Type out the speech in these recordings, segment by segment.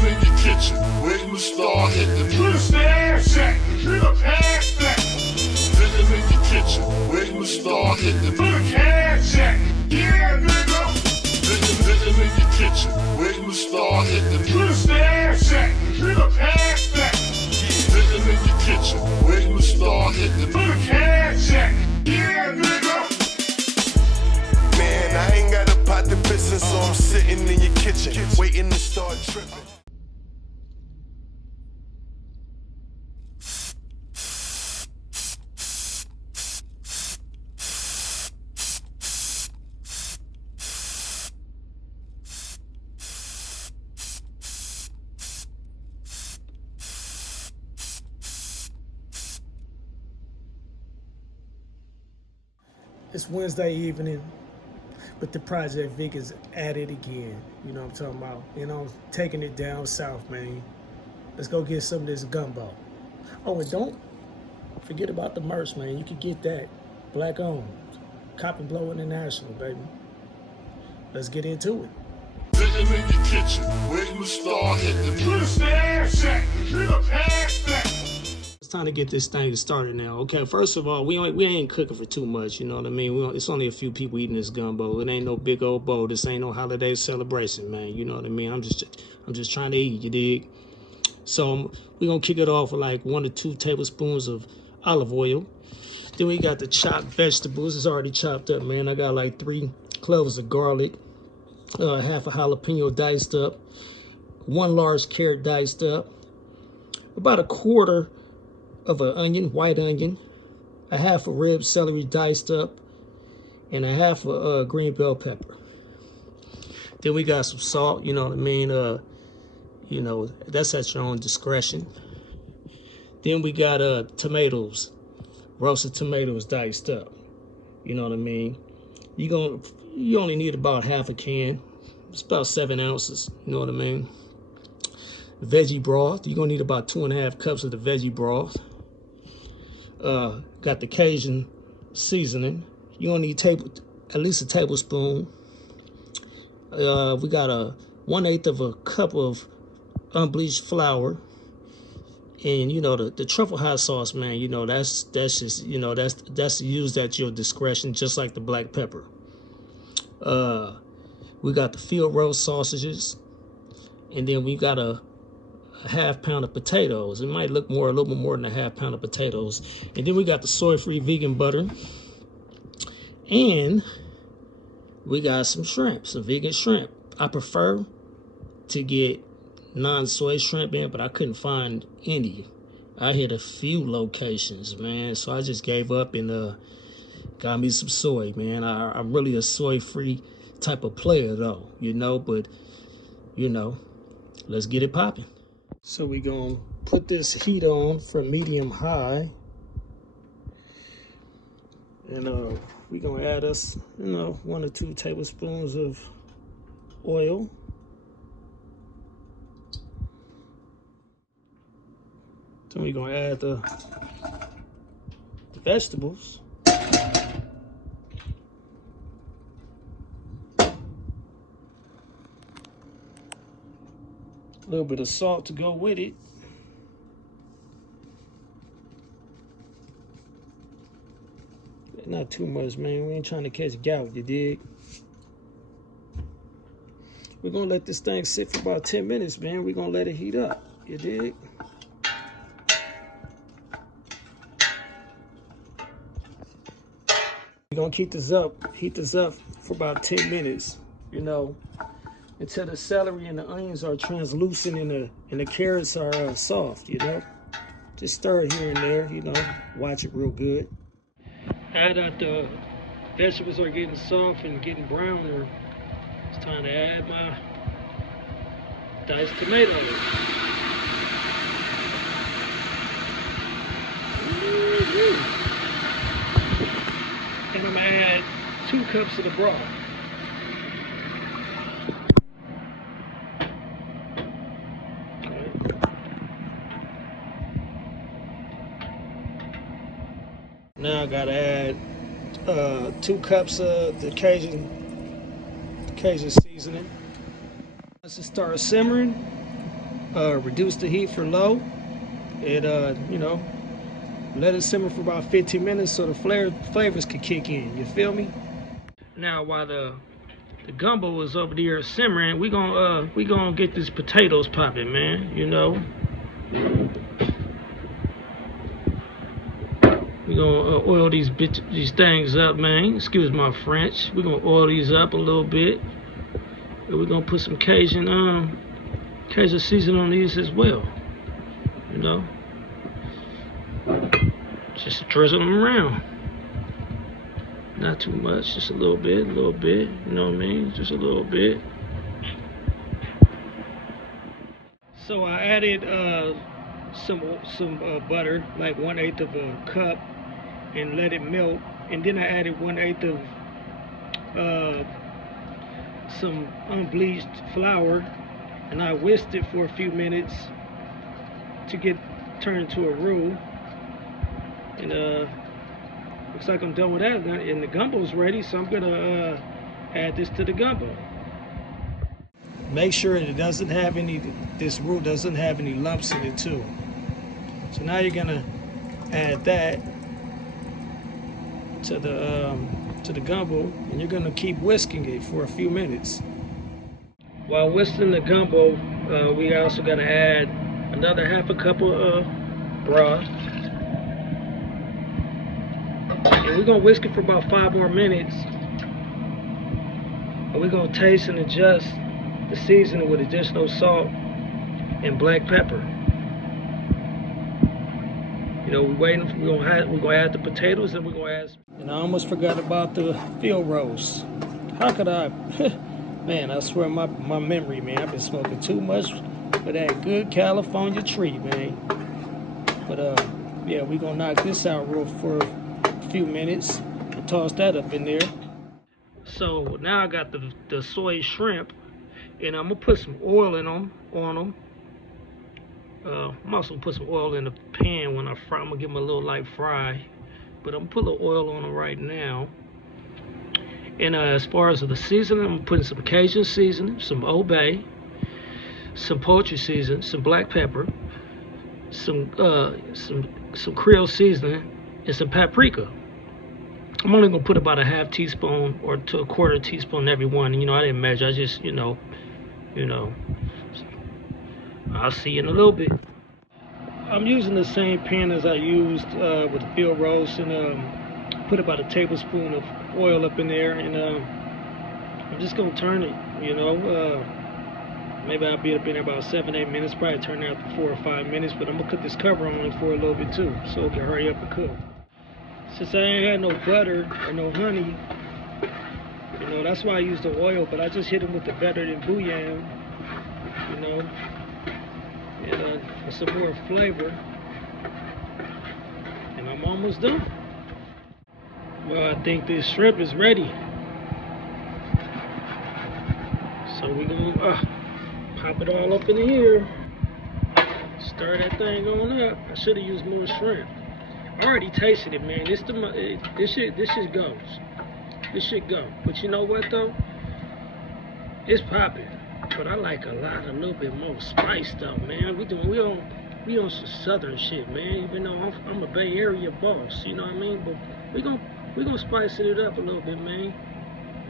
Sitting in your kitchen, waiting to start hitting. To the stash shack, nigga, pass that. Sitting in your kitchen, waiting to start hitting. To the cash shack, yeah, nigga. Sitting in your kitchen, waiting to start hitting. To the stash shack, nigga, pass that. Sitting in your kitchen, waiting to start hitting. To the cash shack, yeah, nigga. Man, I ain't got a pot to business, so I'm sitting in your kitchen, waiting to start tripping. It's Wednesday evening, but the Project Vic is at it again. You know what I'm talking about? You know, taking it down south, man. Let's go get some of this gumbo. Oh, and don't forget about the merch, man. You can get that. Black owned. Cop and Blow International, baby. Let's get into it. Sitting in your kitchen, waiting to start hitting. To the stash shack, nigga, pass that. It's time to get this thing started now. Okay, first of all, we ain't cooking for too much, you know what I mean? It's only a few people eating this gumbo. It ain't no big old bowl. This ain't no holiday celebration, man. You know what I mean? I'm just trying to eat, you dig? So we're gonna kick it off with like 1 to 2 tablespoons of olive oil. Then we got the chopped vegetables. It's already chopped up, man. I got like 3 cloves of garlic, half a jalapeno diced up, 1 large carrot diced up, about 1/4 of an onion, white onion, a half a rib celery diced up, and a half a green bell pepper. Then we got some salt, you know what I mean? You know, that's at your own discretion. Then we got tomatoes, roasted tomatoes diced up. You know what I mean? You only need about half a can. It's about 7 ounces, you know what I mean? Veggie broth, you're gonna need about 2.5 cups of the veggie broth. Got the Cajun seasoning. You're gonna need at least a tablespoon. We got 1/8 of a cup of unbleached flour. And you know, the truffle hot sauce, man, you know, that's just, you know, that's used at your discretion, just like the black pepper. We got the field roast sausages, and then we got a half pound of potatoes. It might look a little bit more than a half pound of potatoes. And then we got the soy-free vegan butter. And we got some shrimp, some vegan shrimp. I prefer to get non-soy shrimp in, but I couldn't find any. I hit a few locations, man. So I just gave up and got me some soy, man. I'm really a soy-free type of player though, you know, but you know, let's get it popping. So we're gonna put this heat on from medium high. And we're gonna add us, you know, 1 or 2 tablespoons of oil. Then we're gonna add the vegetables. A little bit of salt to go with it. Not too much, man. We ain't trying to catch gout, you dig? We're gonna let this thing sit for about 10 minutes, man. We're gonna let it heat up, you dig? We're gonna heat this up for about 10 minutes, you know, until the celery and the onions are translucent and the carrots are soft, you know. Just stir it here and there, you know, watch it real good. Now that the vegetables are getting soft and getting browner, it's time to add my diced tomatoes. And I'm gonna add 2 cups of the broth. Now I gotta add 2 cups of the Cajun seasoning. Once it starts simmering, reduce the heat for low. It you know, let it simmer for about 15 minutes so the flavors can kick in. You feel me? Now while the gumbo is over there simmering, we gonna get these potatoes popping, man. You know, we gonna oil these things up, man. Excuse my French. We gonna oil these up a little bit, and we gonna put some Cajun season on these as well. You know, just drizzle them around. Not too much, just a little bit, you know what I mean? Just a little bit. So I added some butter, like 1/8 of a cup, and let it melt. And then I added 1/8 of some unbleached flour, and I whisked it for a few minutes to get turned into a roux. And looks like I'm done with that, and the gumbo's ready, so I'm gonna add this to the gumbo. Make sure it doesn't have this roux doesn't have any lumps in it too. So now you're gonna add that to the gumbo, and you're gonna keep whisking it for a few minutes. While whisking the gumbo, we also gotta add another 1/2 cup of broth. And we're gonna whisk it for about 5 more minutes. And we're gonna taste and adjust the seasoning with additional salt and black pepper. You know, we're gonna add the potatoes, and we're gonna add. And I almost forgot about the field roast. How could I? Man, I swear my memory, man. I've been smoking too much for that good California tree, man. But yeah, we're gonna knock this out for a few minutes and toss that up in there. So now I got the soy shrimp, and I'm gonna put some oil on them. I'm also gonna put some oil in the pan when I fry. I'm gonna give them a little light fry, but I'm gonna put a little oil on them right now. And as far as the seasoning, I'm putting some Cajun seasoning, some Old Bay, some poultry seasoning, some black pepper, some Creole seasoning, and some paprika. I'm only gonna put about a 1/2 teaspoon or to a 1/4 teaspoon every one. You know, I didn't measure. I just, you know. I'll see you in a little bit. I'm using the same pan as I used with the field roast, and put about a tablespoon of oil up in there, and I'm just gonna turn it. You know, maybe I'll be up in there about 7-8 minutes. Probably turn it out for 4 or 5 minutes, but I'm gonna put this cover on it for a little bit too, so it can hurry up and cook. Since I ain't had no butter or no honey, you know, that's why I used the oil, but I just hit them with the better than bouillon, you know, and for some more flavor. And I'm almost done. Well, I think this shrimp is ready. So we're gonna pop it all up in here. Stir that thing on up. I should have used more shrimp. I already tasted it, man. This shit goes. This shit go. But you know what though? It's popping. But I like a little bit more spice though, man. We on some southern shit, man. Even though I'm a Bay Area boss, you know what I mean? But we gonna spice it up a little bit, man.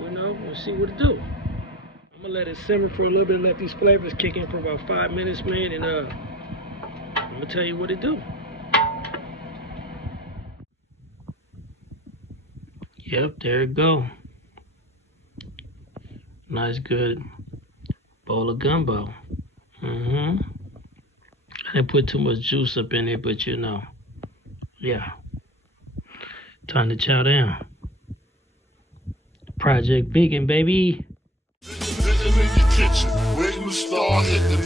You know, we'll see what it do. I'm gonna let it simmer for a little bit, let these flavors kick in for about 5 minutes, man, and I'm gonna tell you what it do. Yep, there it go. Nice, good bowl of gumbo. I didn't put too much juice up in it, but you know, yeah. Time to chow down. Project Vegan, baby. Sitting in your kitchen, waiting to start hitting the